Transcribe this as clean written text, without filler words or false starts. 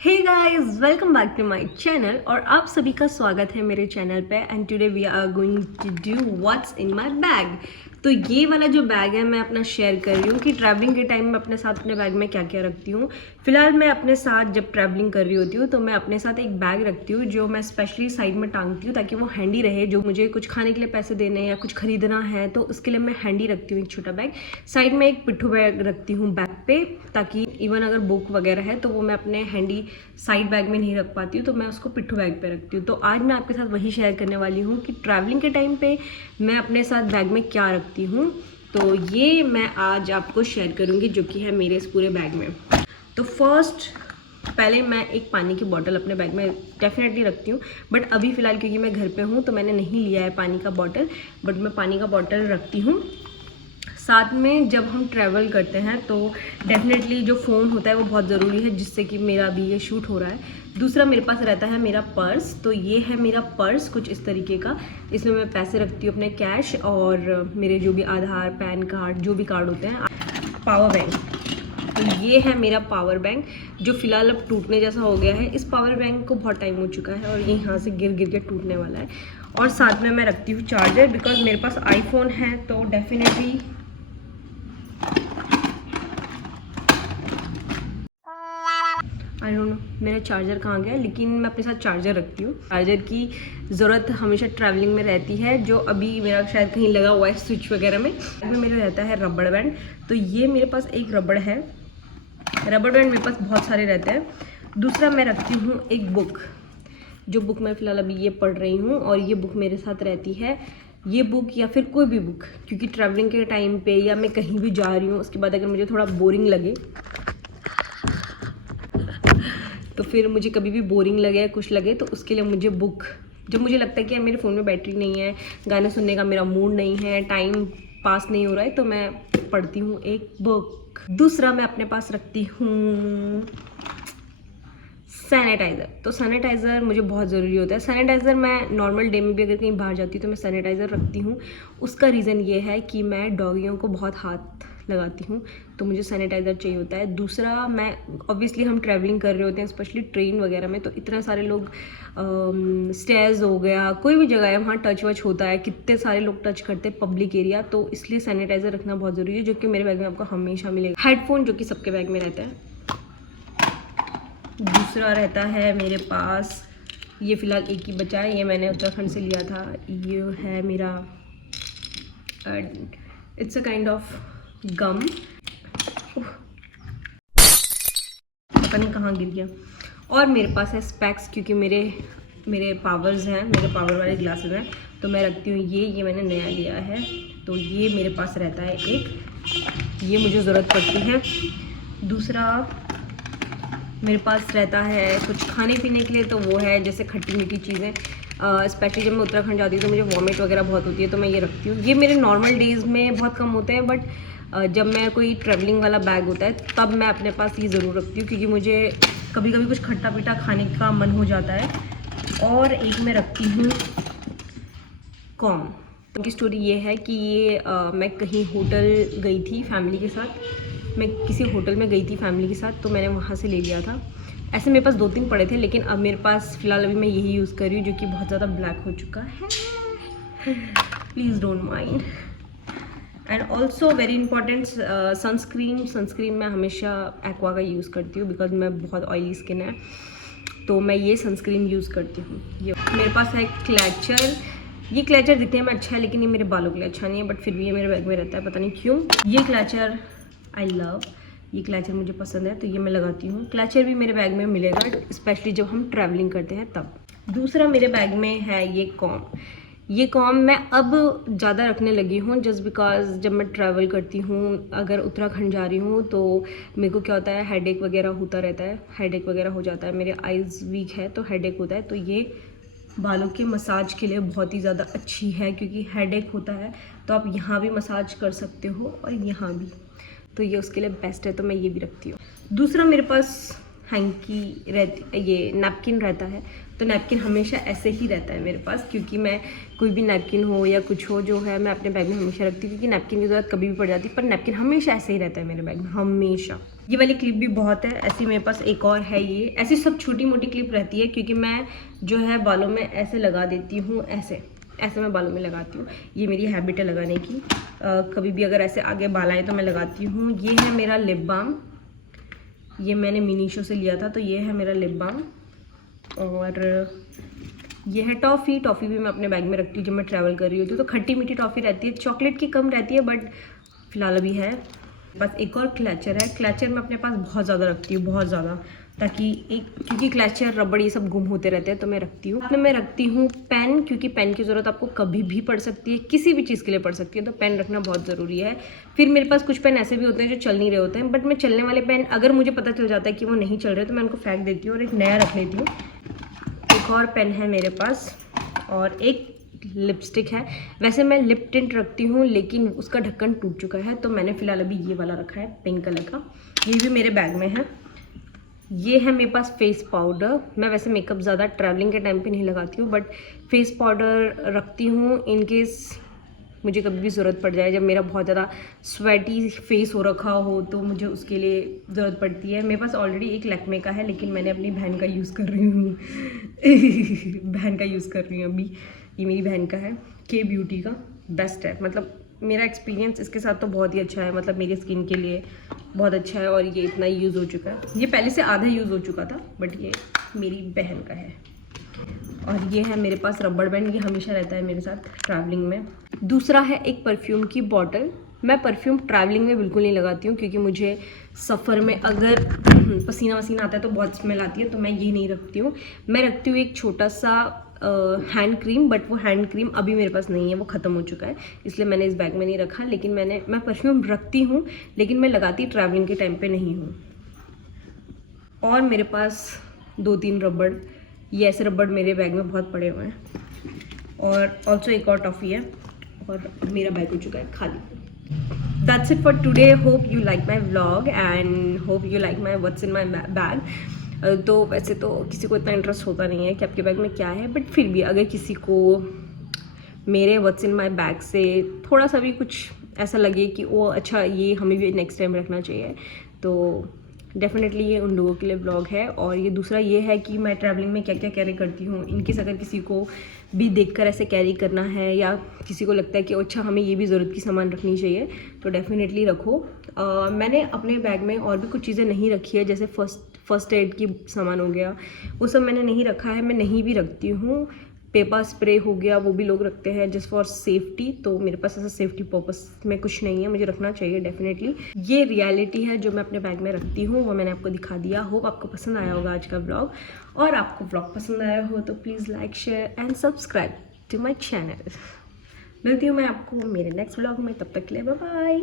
Hey guys, welcome back to my channel और आप सभी का स्वागत है मेरे चैनल पे। And today we are going to do what's in my bag. तो ये वाला जो बैग है मैं अपना शेयर कर रही हूँ कि ट्रैवलिंग के टाइम में अपने साथ अपने बैग में क्या क्या रखती हूँ। फिलहाल मैं अपने साथ जब ट्रैवलिंग कर रही होती हूँ तो मैं अपने साथ एक बैग रखती हूँ जो मैं स्पेशली साइड में टांगती हूँ ताकि वो हैंडी रहे। जो मुझे कुछ खाने के लिए पैसे देने या कुछ खरीदना है तो उसके लिए मैं हैंडी रखती हूँ एक छोटा बैग। साइड में एक पिट्ठू बैग रखती हूँ बैग पे, ताकि इवन अगर बुक वगैरह है तो वो मैं अपने हैंडी साइड बैग में नहीं रख पाती हूँ तो मैं उसको पिट्ठू बैग पे रखती हूँ। तो आज मैं आपके साथ वही शेयर करने वाली हूँ कि ट्रैवलिंग के टाइम पे मैं अपने साथ बैग में क्या रखती हूँ। तो ये मैं आज आपको शेयर करूँगी जो कि है मेरे इस पूरे बैग में। तो फर्स्ट पहले मैं एक पानी की बॉटल अपने बैग में डेफिनेटली रखती हूँ, बट अभी फ़िलहाल क्योंकि मैं घर पे हूँ तो मैंने नहीं लिया है पानी का बॉटल, बट मैं पानी का बॉटल रखती हूँ। साथ में जब हम ट्रैवल करते हैं तो डेफिनेटली जो फ़ोन होता है वो बहुत ज़रूरी है, जिससे कि मेरा अभी ये शूट हो रहा है। दूसरा मेरे पास रहता है मेरा पर्स। तो ये है मेरा पर्स कुछ इस तरीके का। इसमें मैं पैसे रखती हूँ अपने, कैश और मेरे जो भी आधार पैन कार्ड जो भी कार्ड होते हैं। पावर बैंक, तो ये है मेरा पावर बैंक जो फ़िलहाल अब टूटने जैसा हो गया है। इस पावर बैंक को बहुत टाइम हो चुका है और ये यहाँ से गिर गिर के टूटने वाला है। और साथ में मैं रखती हूँ चार्जर, बिकॉज मेरे पास आईफोन है तो डेफिनेटली आई डोंट नो मेरा चार्जर कहाँ गया, लेकिन मैं अपने साथ चार्जर रखती हूँ। चार्जर की ज़रूरत हमेशा ट्रैवलिंग में रहती है, जो अभी मेरा शायद कहीं लगा हुआ है स्विच वगैरह में। इसमें मेरा रहता है रबड़ बैंड। तो ये मेरे पास एक रबड़ है। रबड़ बैंड मेरे पास बहुत सारे रहते हैं। दूसरा मैं रखती हूँ एक बुक, जो बुक मैं फ़िलहाल अभी ये पढ़ रही हूँ और ये बुक मेरे साथ रहती है। ये बुक या फिर कोई भी बुक, क्योंकि ट्रैवलिंग के टाइम पे या मैं कहीं भी जा रही हूँ उसके बाद अगर मुझे थोड़ा बोरिंग लगे तो फिर मुझे कभी भी बोरिंग लगे या कुछ लगे तो उसके लिए मुझे बुक, जब मुझे लगता है कि यार मेरे फ़ोन में बैटरी नहीं है, गाने सुनने का मेरा मूड नहीं है, टाइम पास नहीं हो रहा है, तो मैं पढ़ती हूँ एक बुक। दूसरा मैं अपने पास रखती हूँ सैनिटाइज़र। तो सैनिटाइज़र मुझे बहुत ज़रूरी होता है। सैनिटाइज़र मैं नॉर्मल डे में भी अगर कहीं बाहर जाती हूँ तो मैं सैनिटाइज़र रखती हूँ। उसका रीज़न ये है कि मैं डॉगियों को बहुत हाथ लगाती हूँ तो मुझे सैनिटाइज़र चाहिए होता है। दूसरा, मैं ऑब्वियसली हम ट्रैवलिंग कर रहे होते हैं स्पेशली ट्रेन वगैरह में, तो इतने सारे लोग स्टेयर्स हो गया, कोई भी जगह है वहाँ टच वच होता है, कितने सारे लोग टच करते हैं पब्लिक एरिया, तो इसलिए सैनिटाइज़र रखना बहुत ज़रूरी है, जो कि मेरे बैग में आपको हमेशा मिलेगा। हेडफोन जो कि सबके बैग में रहता है। दूसरा रहता है मेरे पास, ये फ़िलहाल एक ही बचा है, ये मैंने उत्तराखंड से लिया था। ये है मेरा it's a kind of gum, पता नहीं कहाँ गिर गया। और मेरे पास है स्पेक्स, क्योंकि मेरे पावर्स हैं, मेरे पावर वाले ग्लासेस हैं, तो मैं रखती हूँ ये मैंने नया लिया है तो ये मेरे पास रहता है एक, ये मुझे ज़रूरत पड़ती है। दूसरा मेरे पास रहता है कुछ खाने पीने के लिए, तो वो है जैसे खट्टी मीठी चीज़ें। स्पेशली जब मैं उत्तराखंड जाती हूँ तो मुझे वॉमिट वगैरह बहुत होती है तो मैं ये रखती हूँ। ये मेरे नॉर्मल डेज़ में बहुत कम होते हैं, बट जब मैं कोई ट्रैवलिंग वाला बैग होता है तब मैं अपने पास ये ज़रूर रखती हूँ, क्योंकि मुझे कभी कभी कुछ खट्टा पीटा खाने का मन हो जाता है। और एक मैं रखती हूँ कॉम। उनकी स्टोरी ये है कि मैं कहीं होटल गई थी फैमिली के साथ, मैं किसी होटल में गई थी फैमिली के साथ, तो मैंने वहाँ से ले लिया था। ऐसे मेरे पास 2-3 पड़े थे, लेकिन अब मेरे पास फ़िलहाल अभी मैं यही यूज़ कर रही हूँ जो कि बहुत ज़्यादा ब्लैक हो चुका है, please don't mind. And also very important sunscreen मैं हमेशा एक्वा का यूज़ करती हूँ, बिकॉज मैं बहुत ऑयली स्किन है तो मैं ये सनस्क्रीन यूज़ करती हूँ। ये मेरे पास है क्लैचर। ये क्लैचर दिखने में अच्छा है लेकिन ये मेरे बालों के लिए अच्छा नहीं है, बट फिर भी ये मेरे बैग में रहता है, पता नहीं क्यों। ये क्लैचर आई लव, ये क्लैचर मुझे पसंद है तो ये मैं लगाती हूँ। क्लैचर भी मेरे बैग में मिलेगा स्पेशली जब हम ट्रैवलिंग करते हैं तब। दूसरा मेरे बैग में है ये कॉम। ये कॉम मैं अब ज़्यादा रखने लगी हूँ जस्ट बिकॉज जब मैं ट्रैवल करती हूँ, अगर उत्तराखंड जा रही हूँ तो मेरे को क्या होता है, हेडेक वगैरह होता रहता है, हेडेक वगैरह हो जाता है, मेरे आइज़ वीक है तो हेडेक होता है, तो ये बालों के मसाज के लिए बहुत ही ज़्यादा अच्छी है, क्योंकि हेडेक होता है तो आप यहाँ भी मसाज कर सकते हो और यहाँ भी, तो ये उसके लिए बेस्ट है, तो मैं ये भी रखती हूँ। दूसरा मेरे पास हैंकी रहती, ये नैपकिन रहता है, तो नैपकिन हमेशा ऐसे ही रहता है मेरे पास, क्योंकि मैं कोई भी नैपकिन हो या कुछ हो जो है मैं अपने बैग में हमेशा रखती हूँ, क्योंकि नैपकिन की ज़रूरत कभी भी पड़ जाती है, पर नैपकिन हमेशा ऐसे ही रहता है मेरे बैग में हमेशा। ये वाली क्लिप भी बहुत है, ऐसी मेरे पास एक और है। ये ऐसी सब छोटी मोटी क्लिप रहती है क्योंकि मैं जो है बालों में ऐसे लगा देती हूँ, ऐसे ऐसे मैं बालों में लगाती हूँ। ये मेरी हैबिट है लगाने की। कभी भी अगर ऐसे आगे बाल आए तो मैं लगाती हूँ। ये है मेरा लिप बाम, ये मैंने मीनीशो से लिया था, तो ये है मेरा लिप बाम। और ये है टॉफ़ी। टॉफ़ी भी मैं अपने बैग में रखती हूँ जब मैं ट्रैवल कर रही होती हूँ, तो खट्टी मीठी टॉफ़ी रहती है, चॉकलेट की कम रहती है, बट फिलहाल अभी है। बस एक और क्लचर है। क्लचर मैं अपने पास बहुत ज़्यादा रखती हूँ, बहुत ज़्यादा, ताकि क्योंकि क्लचर रबड़ ये सब गुम होते रहते हैं, तो मैं रखती हूँ। मैं रखती हूँ पेन, क्योंकि पेन की ज़रूरत आपको कभी भी पड़ सकती है, किसी भी चीज़ के लिए पड़ सकती है, तो पेन रखना बहुत ज़रूरी है। फिर मेरे पास कुछ पेन ऐसे भी होते हैं जो चल नहीं रहे होते हैं, बट मैं चलने वाले पेन अगर मुझे पता चल जाता है कि वो नहीं चल रहे तो मैं उनको फेंक देती हूँ और एक नया रख लेती हूँ। एक और पेन है मेरे पास और एक लिपस्टिक है। वैसे मैं लिप टिंट रखती हूँ लेकिन उसका ढक्कन टूट चुका है, तो मैंने फ़िलहाल अभी ये वाला रखा है पिंक कलर का, ये भी मेरे बैग में है। ये है मेरे पास फेस पाउडर। मैं वैसे मेकअप ज़्यादा ट्रैवलिंग के टाइम पे नहीं लगाती हूँ, बट फेस पाउडर रखती हूँ इन केस मुझे कभी भी ज़रूरत पड़ जाए। जब मेरा बहुत ज़्यादा स्वेटी फेस हो रखा हो तो मुझे उसके लिए ज़रूरत पड़ती है। मेरे पास ऑलरेडी एक लैक्मे का है, लेकिन मैंने अपनी बहन का यूज़ कर रही हूँ बहन का यूज़ कर रही हूँ अभी। ये मेरी बहन का है, के ब्यूटी का, बेस्ट है। मतलब मेरा एक्सपीरियंस इसके साथ तो बहुत ही अच्छा है, मतलब मेरी स्किन के लिए बहुत अच्छा है। और ये इतना यूज़ हो चुका है, ये पहले से आधा यूज़ हो चुका था, बट ये मेरी बहन का है। और ये है मेरे पास रबड़ बैंड, ये हमेशा रहता है मेरे साथ ट्रैवलिंग में। दूसरा है एक परफ्यूम की बॉटल। मैं परफ्यूम ट्रैवलिंग में बिल्कुल नहीं लगाती हूँ, क्योंकि मुझे सफ़र में अगर पसीना वसीना आता है तो बहुत स्मेल आती है, तो मैं ये नहीं रखती हूँ। मैं रखती हूँ एक छोटा सा हैंड क्रीम, बट वो हैंड क्रीम अभी मेरे पास नहीं है, वो ख़त्म हो चुका है, इसलिए मैंने इस बैग में नहीं रखा। लेकिन मैं परफ्यूम रखती हूँ, लेकिन मैं लगाती ट्रैवलिंग के टाइम पे नहीं हूँ। और मेरे पास 2-3 रबड़, ये ऐसे रबड़ मेरे बैग में बहुत पड़े हुए हैं। और ऑल्सो एक और टॉफ़ी है, और मेरा बैग हो चुका है खाली। That's it for today. Hope you like my vlog and hope you like my what's in my bag. तो वैसे तो किसी को इतना इंटरेस्ट होता नहीं है कि आपके बैग में क्या है, बट फिर भी अगर किसी को मेरे व्हाट्स इन माय बैग से थोड़ा सा भी कुछ ऐसा लगे कि वो अच्छा ये हमें भी नेक्स्ट टाइम रखना चाहिए, तो डेफिनेटली ये उन लोगों के लिए ब्लॉग है। और ये दूसरा ये है कि मैं ट्रैवलिंग में क्या क्या कैरी करती हूँ, इनकेस अगर किसी को भी देखकर ऐसे कैरी करना है या किसी को लगता है कि अच्छा हमें ये भी ज़रूरत की सामान रखनी चाहिए, तो डेफिनेटली रखो। मैंने अपने बैग में और भी कुछ चीज़ें नहीं रखी है, जैसे फर्स्ट एड की सामान हो गया, वो सब मैंने नहीं रखा है, मैं नहीं भी रखती हूँ। पेपर स्प्रे हो गया, वो भी लोग रखते हैं जस्ट फॉर सेफ्टी, तो मेरे पास ऐसा सेफ्टी पर्पस में कुछ नहीं है, मुझे रखना चाहिए डेफिनेटली। ये रियलिटी है जो मैं अपने बैग में रखती हूँ, वो मैंने आपको दिखा दिया। होप आपको पसंद आया होगा आज का ब्लॉग, और आपको ब्लॉग पसंद आया हो तो please like share and subscribe to my channel. मिलती हूँ मैं आपको मेरे नेक्स्ट ब्लॉग में, तब तक के लिए बाय बाय।